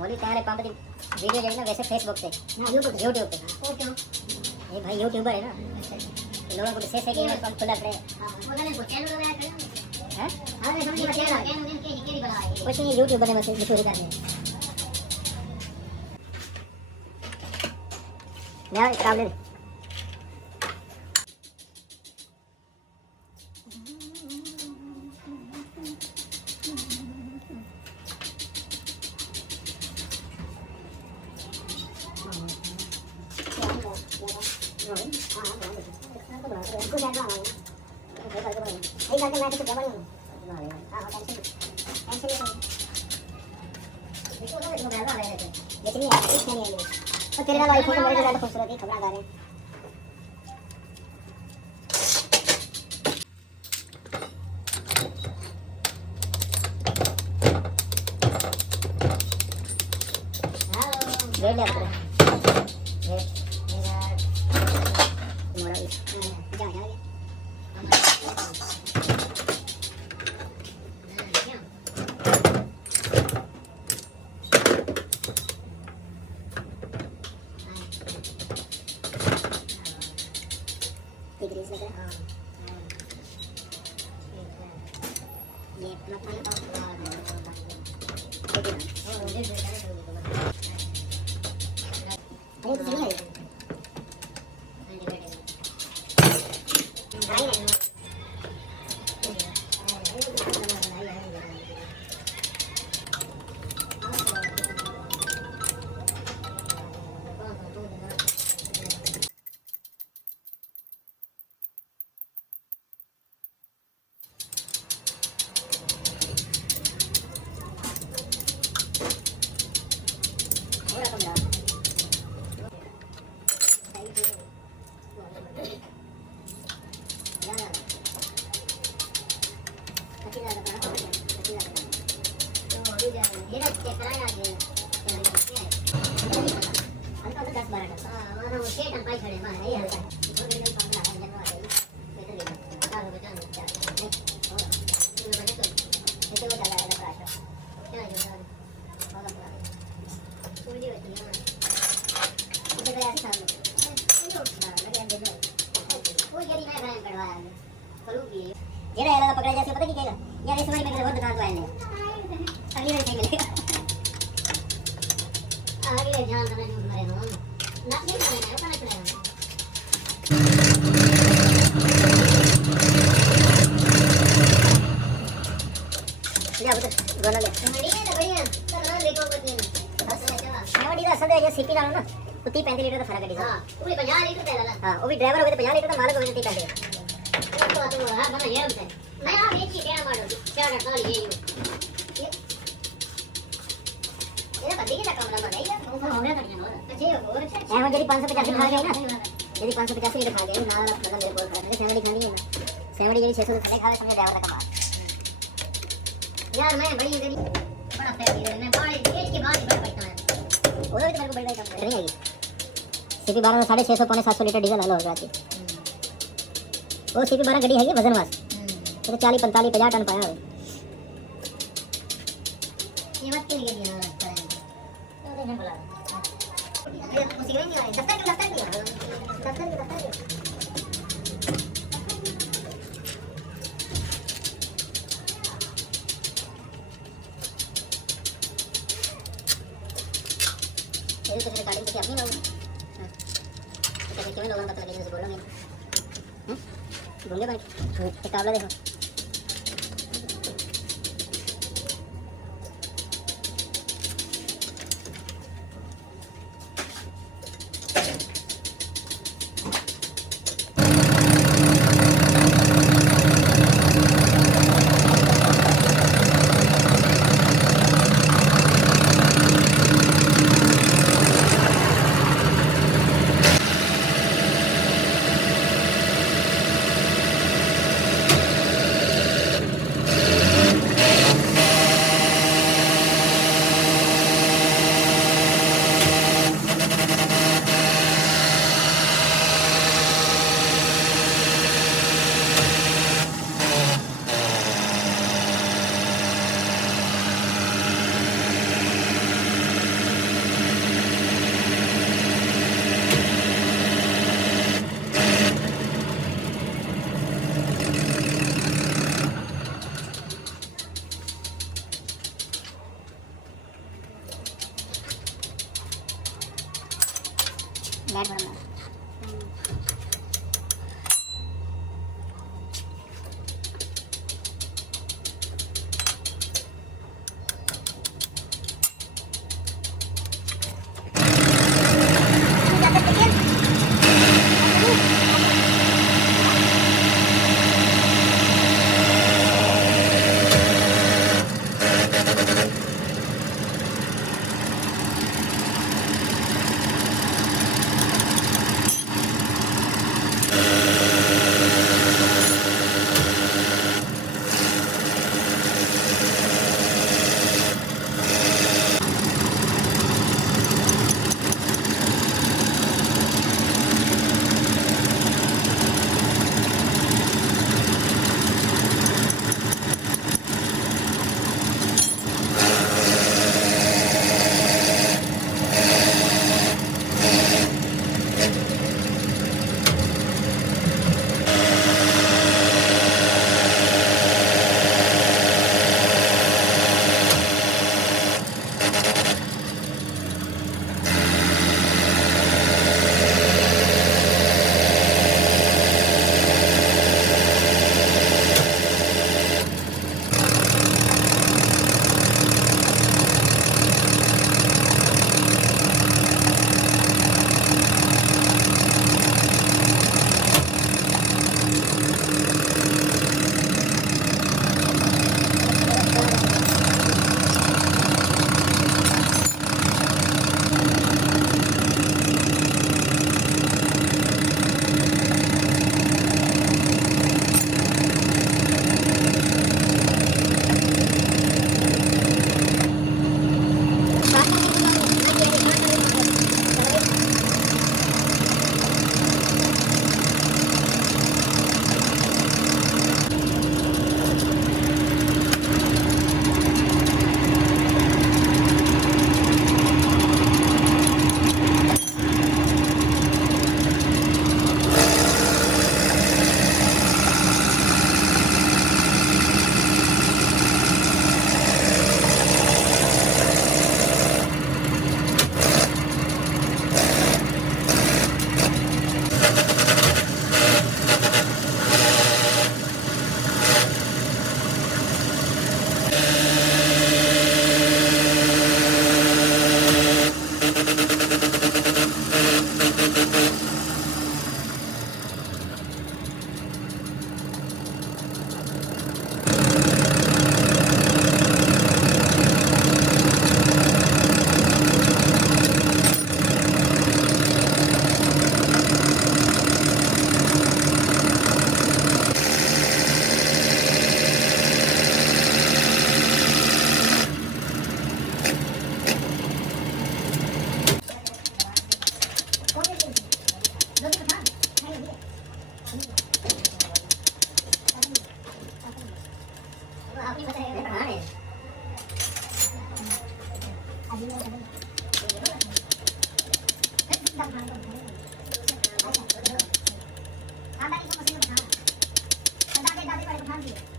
मोली तुम्हारे पंप की वीडियो जो है ना वैसे फेसबुक पे यूट्यूब पे वो क्यों ये भाई यूट्यूबर है ना लोगों को से कि पंप खुला पड़े बोलने को चैनल लगाया करो हैं हमने समझी बच्चा है कैन के ही बनाया कुछ नहीं यूट्यूबर ने बस मशहूरी करनी यार काबले तेरे वाला आईफोन तो मेरे ज्यादा खूबसूरत है खबरा गा रहे हैं ले ले अपने ये मोड़ा जा जा एक रेस लगा हां ये अपना अरे तो चलिए ये पकड़ा जैसे पता नहीं क्या यार इस बार मैं बहुत दुकान तो आए नहीं अगली बार चाहिए मिलेगा आगे ध्यान करना जो हमारे हो ना नहीं करना है पता चलेगा ले अब तो गोला ले बढ़िया तो बढ़िया चलो देखो कुछ नहीं नवडी का सदे ये सीपी डालो ना तो 30 35 लीटर का फर्क है डीजल हां पूरी 50 लीटर तेल वाला हां वो भी ड्राइवर हो गए तो 50 लीटर का मालिक हो गए 30 35 तो हां बना ये होता है मैं आ बेची टेड़ा मारो चार डाल ये बंदी का काम लगा है यार हो गया कटिंग हो अच्छे और अच्छा एवं यदि 585 खा गए ना यदि 585 लीटर खा गए ना मतलब मेरे को खा गए सेवड़ी खानी है ना सेवड़ी यदि 600 खाने खावे समझे ड्राइवर का माल यार मैं बड़ी इधर बड़ा पैर दे मैं बड़े देश के बाद बड़ा बैठा है वो भी तो मेरे को बड़ा काम नहीं आएगी सीपी 12 में 650 पौने 700 लीटर डीजल हल हो जाती वो सीपी 12 गाड़ी है ये वजन वास तो 40 45 50 टन पाया ये बात के लिए दिया ना तो नहीं बोला ये मुझे नहीं आ रहा दफ्तर नहीं आ रहा दफ्तर ये तो रिकॉर्डिंग की अपनी लोग तो क्यों लोगों का पता नहीं बोल रहा मैं ढूंढे भाई किताब देखो काम किया